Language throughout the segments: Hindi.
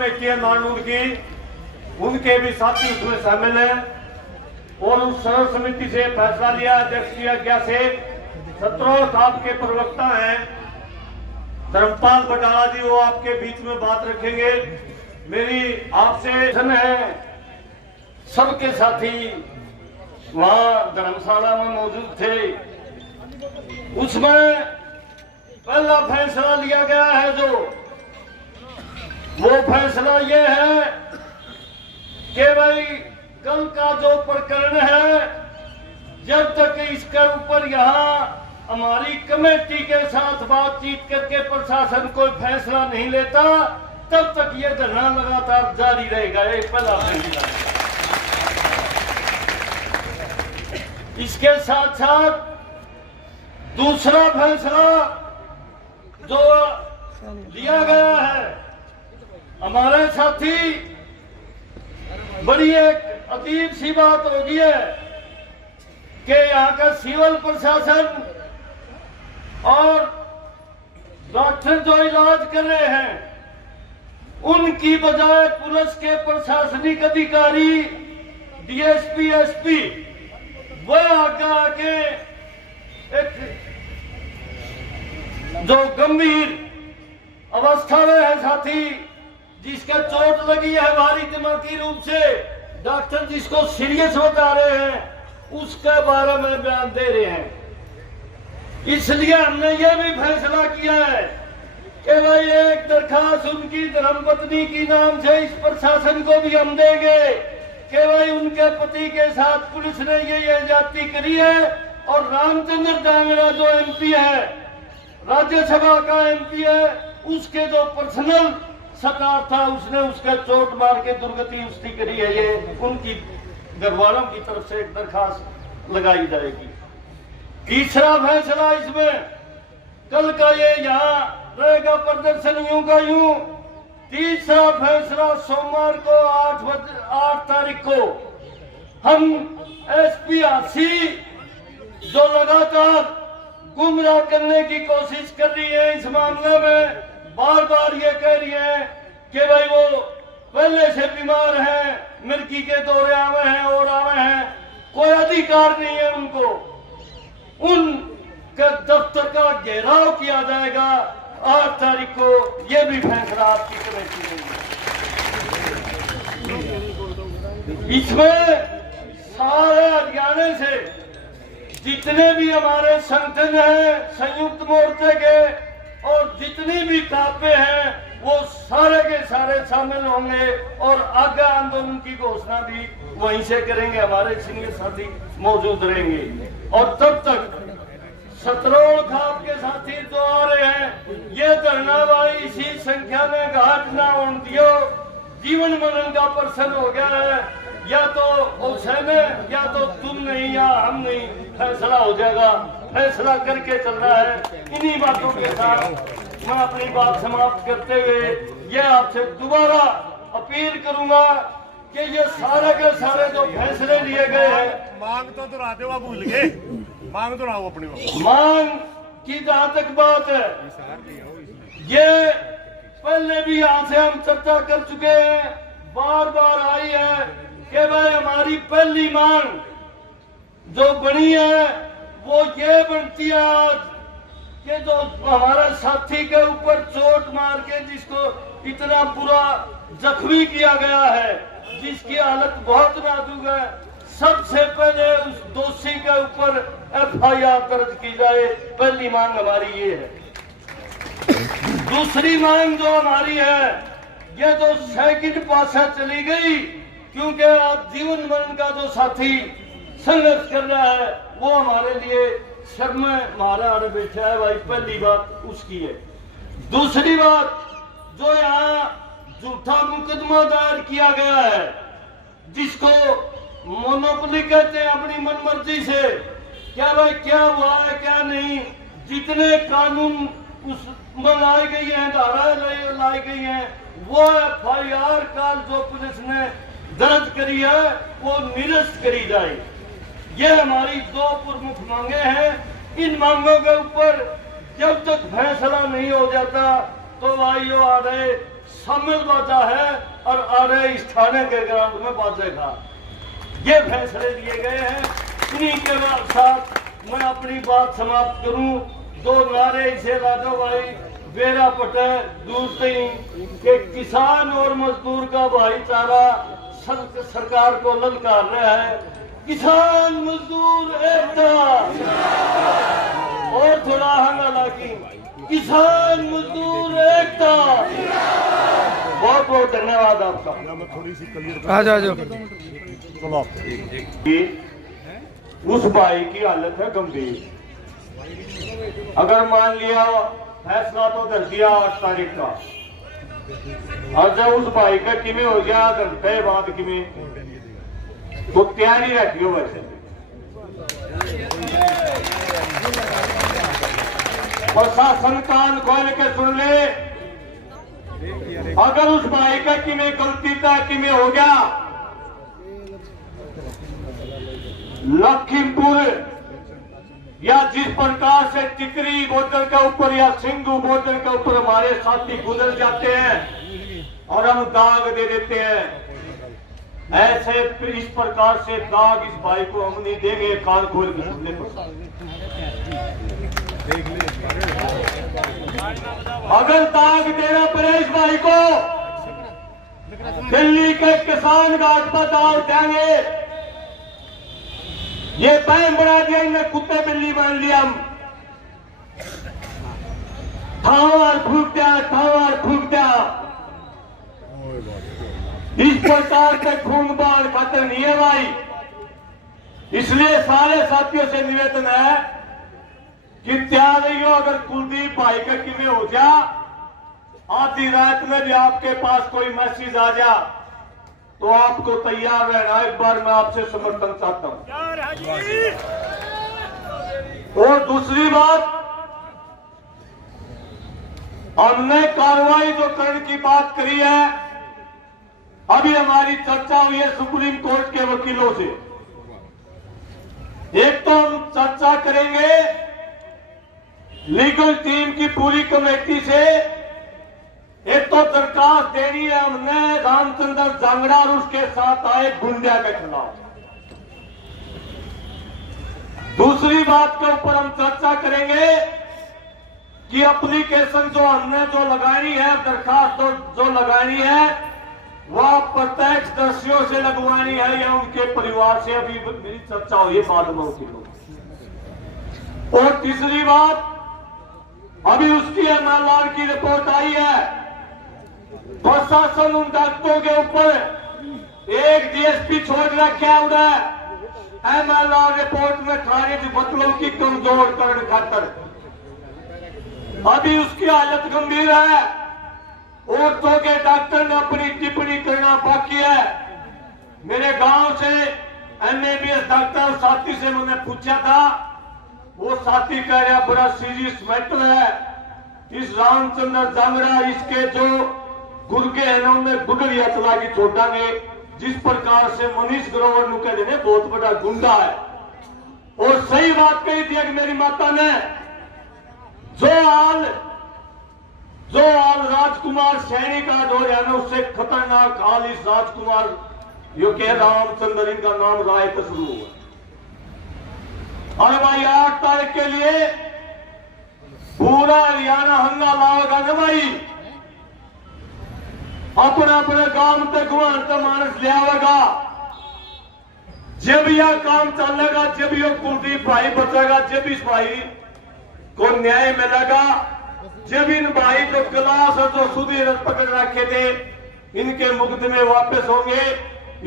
कमेटी है नानूर की, उनके भी साथी उसमें शामिल हैं और उस सर्व समिति से फैसला लिया अध्यक्ष की आज्ञा से। सत्रोथ आपके प्रवक्ता हैं धर्मपाल बटाला जी, वो आपके बीच में बात रखेंगे। मेरी आपसे है, सबके साथी वहां धर्मशाला में मौजूद थे, उसमें पहला फैसला लिया गया है जो वो फैसला ये है कि भाई कल का जो प्रकरण है, जब तक इसके ऊपर यहाँ हमारी कमेटी के साथ बातचीत करके प्रशासन कोई फैसला नहीं लेता, तब तक ये धरना लगातार जारी रहेगा। ये पहला फैसला। इसके साथ साथ दूसरा फैसला जो लिया गया है, हमारे साथी बड़ी एक अजीब सी बात हो गई है कि यहाँ का सिविल प्रशासन और डॉक्टर जो इलाज कर रहे हैं, उनकी बजाय पुलिस के प्रशासनिक अधिकारी डीएसपी एसपी वह आगे आके एक जो गंभीर अवस्था में है साथी, जिसके चोट लगी है भारी दिमागी रूप से, डॉक्टर जिसको सीरियस बता रहे हैं, उसके बारे में बयान दे रहे हैं। इसलिए हमने ये भी फैसला किया है कि भाई एक दरखास्त उनकी धर्मपत्नी की नाम से इस प्रशासन को भी हम देंगे कि भाई उनके पति के साथ पुलिस ने ये ज्यादती करी है। और रामचंद्र डांगरा जो एमपी है, राज्यसभा का एमपी है, उसके जो पर्सनल सरकार था, उसने उसका चोट मार के दुर्गति उसकी करी है। ये उनकी घरवालों की तरफ से एक दरखास्त लगाई जाएगी। तीसरा फैसला इसमें कल का ये यहाँ रहेगा प्रदर्शन यूं का यूं। तीसरा फैसला सोमवार को 8 तारीख को हम एसपी हासी जो लगातार गुमराह करने की कोशिश कर रही है इस मामले में, बार बार ये कह रही है कि भाई वो पहले से बीमार हैं, मिर्गी के दौरे आवे हैं और आवे हैं, कोई अधिकार नहीं है उनको। उनके दफ्तर का घेराव किया जाएगा 8 तारीख को। ये भी फैसला आपकी कमेटी ने। इसमें सारे हरियाणा से जितने भी हमारे संगठन हैं संयुक्त मोर्चे के और जितनी भी कापे हैं, वो सारे के सारे शामिल होंगे और आगे आंदोलन की घोषणा भी वहीं से करेंगे। हमारे सीनियर साथी मौजूद रहेंगे और तब तक सतरोड़ खाप के साथी जो आ रहे हैं, ये धरना भाई इसी संख्या में घाट ना होने दियो। जीवन मरण का प्रश्न हो गया है, या तो हुसैन है या तो तुम नहीं या हम नहीं, फैसला हो जाएगा। फैसला करके चल रहा है। इन्हीं बातों के साथ मैं अपनी बात समाप्त करते हुए ये आपसे दोबारा अपील करूंगा कि ये सारे के सारे जो फैसले लिए गए हैं, मांग तो दोहराते हो, भूल गए, मांग दोहराओ अपनी मांग की जहां तक बात है, ये पहले भी यहाँ से हम चर्चा कर चुके हैं, बार बार आई है कि भाई हमारी पहली मांग जो बनी है वो ये बनती है आज कि जो हमारा साथी के ऊपर चोट मार के जिसको इतना बुरा जख्मी किया गया है, जिसकी हालत बहुत नाजुक है, सबसे पहले उस दोषी के ऊपर एफआईआर दर्ज की जाए। पहली मांग हमारी ये है। दूसरी मांग जो हमारी है, ये जो सेकंड पासा चली गई, क्योंकि आज जीवन मरण का जो साथी संघर्ष कर रहा है वो हमारे लिए शर्म मारा बैठा है भाई। पहली बात उसकी है। दूसरी बात, जो यहाँ झूठा मुकदमा दायर किया गया है, जिसको मोनोपोली कहते हैं अपनी मनमर्जी से, क्या भाई क्या हुआ है क्या नहीं, जितने कानून उसमें लाई गई है, धाराएं लाई गई हैं, वो एफआईआर का जो पुलिस ने दर्ज करी है वो निरस्त करी जाए। ये हमारी दो प्रमुख मांगे हैं। इन मांगों के ऊपर जब तक फैसला नहीं हो जाता तो भाइयों आ रहे सम्मिल बाजा है और आड़े इस थाने के ग्राउंड में बाजेगा। ये फैसले लिए गए हैं। इन्हीं के साथ मैं अपनी बात समाप्त करूं। दो नारे इसे राजा भाई बेरा पटे दूर सिंह के किसान और मजदूर का भाईचारा सरकार को ललकार रहा है। किसान मजदूर एकता और थोड़ा हंगामा की किसान मजदूर एकता। बहुत बहुत धन्यवाद आपका। मैं थोड़ी सी क्लियर आ जाओ चलो। उस भाई की हालत है गंभीर। अगर मान लिया फैसला तो कर दिया 8 तारीख का, और जब उस भाई का किमें हो गया घंटे बाद किमें, तो तैयारी रखियो। वैसे प्रशासन कान खोल के सुन ले। अगर उस भाई का किमें गलती था किमें हो गया, लखीमपुर या जिस प्रकार से टिकरी बॉर्डर के ऊपर या सिंगू बॉर्डर के ऊपर हमारे साथी गुजर जाते हैं और हम दाग दे देते हैं, ऐसे इस प्रकार से दाग इस भाई को हम नहीं देंगे। कान खोल के सुनने पर अगर दाग देना पड़े इस भाई को, दिल्ली के किसान घाट पर दाग देंगे। ये बैन बना दिया इनने, कुत्ते बिल्ली मान लिया। हम थावार फूक दिया। इस प्रकार से खून बाढ़ खत्म नहीं है भाई। इसलिए सारे साथियों से निवेदन है कि तैयार रहियो। अगर कुलदीप भाई का किमें हो जा, आधी रात में भी आपके पास कोई मैसेज आ जा, तो आपको तैयार रहना। एक बार मैं आपसे समर्थन चाहता हूं। और दूसरी बात, हमने कार्रवाई जो करने की बात करी है, अभी हमारी चर्चा हुई है सुप्रीम कोर्ट के वकीलों से। एक तो हम चर्चा करेंगे लीगल टीम की पूरी कमेटी से। एक तो दरखास्त देनी है हमने रामचंद्र जांगड़ा और उसके साथ आए गुंडा के खिलाफ। दूसरी बात के ऊपर हम चर्चा करेंगे कि एप्लीकेशन जो हमने जो लगानी है, दरखास्त जो लगानी है, वह प्रत्यक्षदर्शियों से लगवानी है या उनके परिवार से। अभी मेरी चर्चा हुई है बाद में उनकी लोग। और तीसरी बात, अभी उसकी एमएलआर की रिपोर्ट आई है। प्रशासन उन डॉक्टरों के ऊपर एक डीएसपी छोड़ रखा है उन्हें एमएलआर रिपोर्ट में खारिज बतलों की कमजोर करने खातर। अभी उसकी हालत गंभीर है। औरतों के डॉक्टर ने अपनी टिप्पणी करना बाकी है। मेरे गांव से एमबीबीएस डॉक्टर साथी से मैंने पूछा था, वो साथी कह रहा बड़ा सीरियस मैटर है। इस रामचंद्र जांगड़ा इसके जो गुर्गे हैं उन्हें गुडरिया चला के छोड़ांगे। जिस प्रकार से मनीष ग्रोवर नु कह देने बहुत बड़ा गुंडा है। और सही बात कही थी कि मेरी माता ने, जो हाल राजकुमार सैनी का जो है ना, उससे खतरनाक हाल इस राजकुमार यो के रामचंद्र, इनका नाम राय से शुरू हुआ। और भाई 8 तारीख के लिए पूरा हरियाणा हंगामा होगा ना भाई। अपने अपने काम तक घुमान का मानस लिया होगा। जब यह काम चलेगा, जब यह कुलदीप भाई बचेगा, जब इस भाई को न्याय मिलेगा, जब इन भाई जो क्लास और जो सुधीर पकड़ रखे थे इनके मुकदमे वापस होंगे।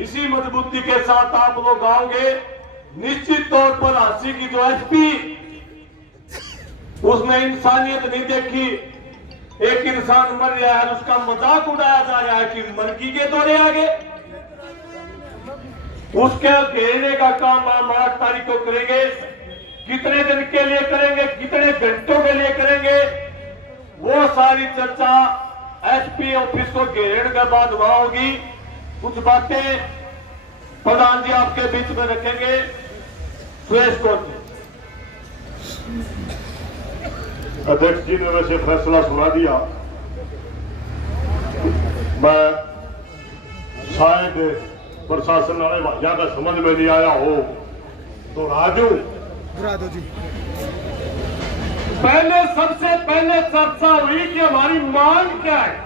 इसी मजबूती के साथ आप लोग आओगे। निश्चित तौर पर हांसी की जो एसपी, उसने इंसानियत नहीं देखी। एक इंसान मर रहा है, उसका मजाक उड़ाया जा रहा है कि मरकी के दौरे आगे। उसके घेरने का काम हम 8 तारीख को करेंगे। कितने दिन के लिए करेंगे, कितने घंटों के लिए करेंगे, वो सारी चर्चा एसपी ऑफिस को घेरने के बाद वहां होगी। कुछ बातें प्रधान जी आपके बीच में रखेंगे। सुरेश कोट अध्यक्ष जी ने वैसे फैसला सुना दिया। मैं शायद प्रशासन वाले भाइयों का समझ में नहीं आया हो तो राजू पहले सबसे पहले चर्चा हुई कि हमारी मांग क्या है।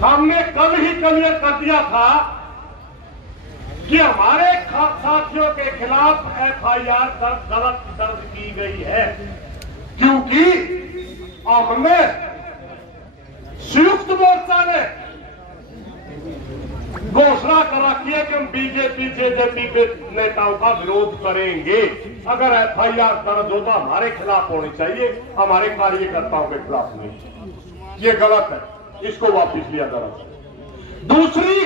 हमने कल ही क्लियर कर दिया था कि हमारे साथियों के खिलाफ एफआईआर दर्ज की गई है, क्योंकि हमने संयुक्त मोर्चा ने घोषणा कर रखी है कि हम बीजेपी जेजेपी के नेताओं का विरोध करेंगे। अगर एफआईआर दर्ज हो तो हमारे खिलाफ होनी चाहिए, हमारे कार्यकर्ताओं के खिलाफ नहीं। ये गलत है, इसको वापस लिया दर्ज। दूसरी,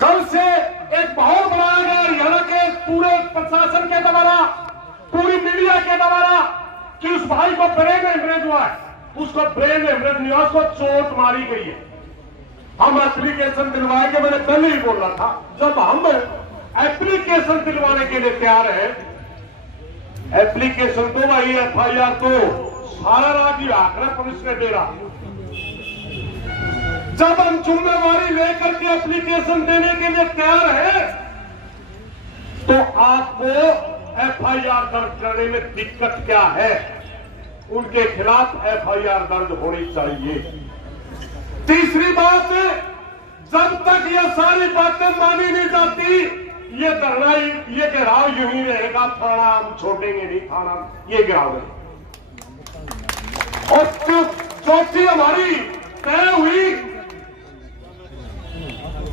कल से एक माहौल बनाया गया हरियाणा के पूरे प्रशासन के द्वारा, पूरी मीडिया के द्वारा, कि उस भाई को ब्रेन हेमरेज हुआ है। उसको ब्रेन हेमरेज नहीं हुआ, उसको चोट मारी गई है। हम एप्लीकेशन दिलवाएंगे, मैंने पहले ही बोला था। जब हम एप्लीकेशन दिलवाने के लिए तैयार है, एप्लीकेशन तो भाई एफआईआर तो सारा राज्य आंकड़ा पुलिस ने दे रहा। जब हम जिम्मेवारी लेकर के एप्लीकेशन देने के लिए तैयार है तो आपको एफआईआर दर्ज करने में दिक्कत क्या है? उनके खिलाफ एफआईआर दर्ज होनी चाहिए। तीसरी बात, जब तक ये सारी बातें मानी नहीं जाती, ये धरना, ये घेराव यूं ही रहेगा। थाना हम छोड़ेंगे नहीं, थाना ये घेराव है। और चौथी हमारी तय हुई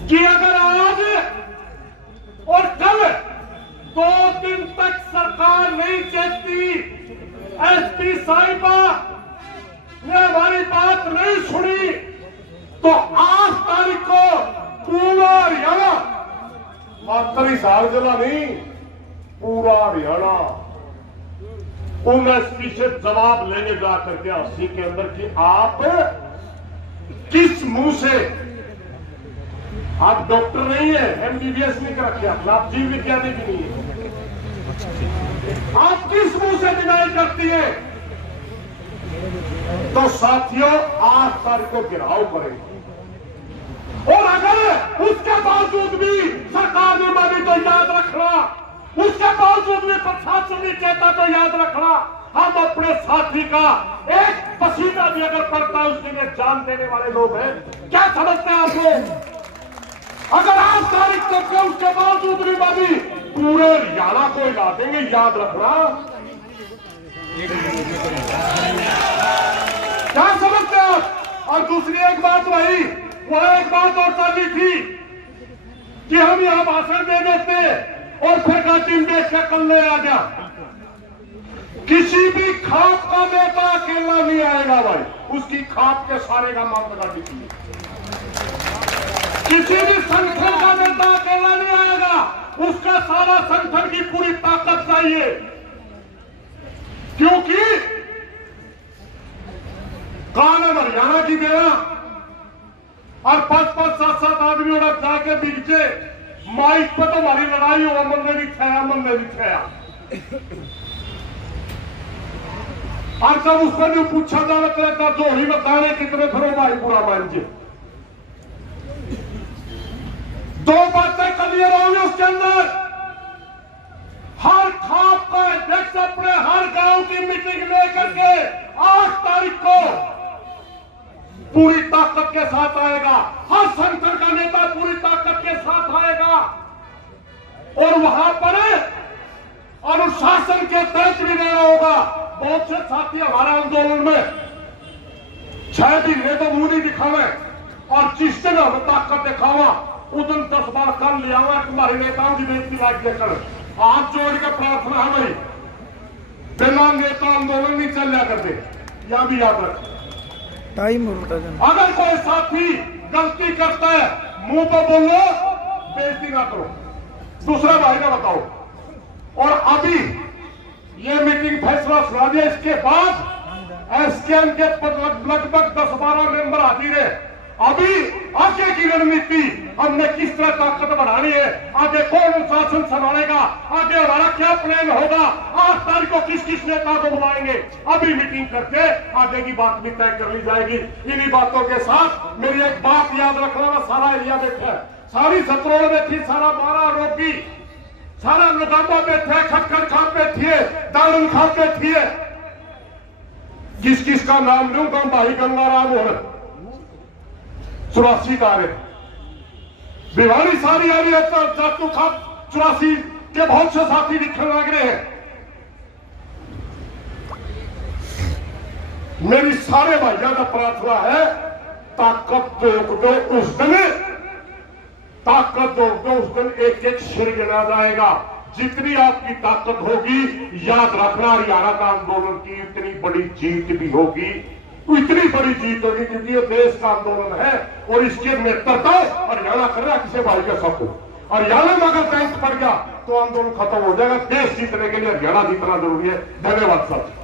कि अगर आज और कल 2 दिन तक सरकार नहीं चेतती, एसपी साहिबा ने हमारी बात नहीं सुनी, तो 8 तारीख को पूरा हरियाणा, मात्र हिसार जिला नहीं, पूरा हरियाणा उन एसपी से जवाब लेने जा करके 80 के अंदर कि आप किस मुंह से, आप डॉक्टर नहीं है, एमबीबीएस नहीं कर रखे, आप जीव विज्ञानी भी नहीं है, आप किस मुंह से डिनाई करती है? तो साथियों, 8 तारीख को घेराव करेंगे। और अगर उसके बावजूद भी सरकार ने मानी तो याद रखना, उसके बावजूद भी प्रशासन नहीं कहता तो याद रखना, हम अपने साथी का एक पसीना भी अगर पड़ता है उसके लिए जान देने वाले लोग हैं। क्या समझते हैं आप लोग? अगर 8 तारीख तक के उसके बावजूद नहीं मानी, पूरे हरियाणा को हिला देंगे, याद रखना। क्या समझते हैं आप? और दूसरी एक बात वही, वह एक बात और चाली थी कि हम यहां भाषण दे देते और फिर का टीम देख के कल ले आ गया। किसी भी खाप का नेता अकेला नहीं आएगा भाई, उसकी खाप के सारे का मामला टिकी। किसी भी संगठन का नेता अकेला नहीं आएगा, उसका सारा संगठन की पूरी ताकत चाहिए, क्योंकि कानून हरियाणा की देना और 5-5, 7-7 आदमी और जाके बीचे माइक पर तो हमारी लड़ाई हो, मन ने भी छाया, मन ने भी छाया। और जब उस पर जो पूछा जाना था जो ही बताने कितने फिर भाई पूरा मान जी। 2 बातें क्लियर होंगी उसके अंदर। हर खाप का अध्यक्ष अपने हर गांव की मीटिंग लेकर के 8 तारीख को पूरी ताकत के साथ आएगा, हर संगठन का नेता पूरी ताकत के साथ आएगा और वहां पर अनुशासन के तहत भी रहना होगा। बहुत से साथी हमारे आंदोलन में 6 महीने तो मुंह नहीं दिखावे और जिस दिन हम ताकत दिखावा उदन 10 बार कर लिया हुआ। तुम्हारे नेताओं की बेइज्जती लाग देकर हाथ जोड़ के प्रार्थना है भाई, बिना नेता आंदोलन नहीं चल जा करते, यह भी याद रख। अगर कोई साथी गलती करता है मुंह पर बोलो, बेइज्जती ना करो, दूसरा भाई का बताओ। और अभी ये मीटिंग फैसला सुना दिया, इसके बाद एसकेएम के लगभग 10-12 मेंबर हाजिर है अभी आगे की रणनीति हमने किस तरह ताकत बढ़ानी है, आगे कौन शासन संभालेगा, आगे हमारा क्या प्लान होगा, 8 तारीख को किस किस नेता को बुलाएंगे, अभी मीटिंग करके आगे की बात भी तय कर ली जाएगी। इन्हीं बातों के साथ मेरी एक बात याद रखना, मैं सारा एरिया बैठा, सारी सतरोड़ बैठी, सारा 12 रोगी, सारा नगामा बैठे, खटखट खान बैठी है, दारुन खान बैठी है, किस किस का नाम लूंगा, भाई गंगाराम और 84 का है, भिवानी सारी आ रही है, जातू खान 84 के बहुत से साथी दिखने लग रहे हैं। मेरी सारे भाइयों का प्रार्थना है, ताकत दो उस दिन, ताकत दो उस दिन एक एक सिर गिना जाएगा। जितनी आपकी ताकत होगी, याद रखना हरियाणा का आंदोलन की इतनी बड़ी जीत भी होगी, इतनी बड़ी जीत होगी, क्योंकि ये देश का आंदोलन है और इसके नेतृत्व हरियाणा कर रहा है किसी भाई का सब। हरियाणा में अगर टैंक पड़ गया तो आंदोलन खत्म हो जाएगा। देश जीतने के लिए हरियाणा जीतना जरूरी है। धन्यवाद साहब।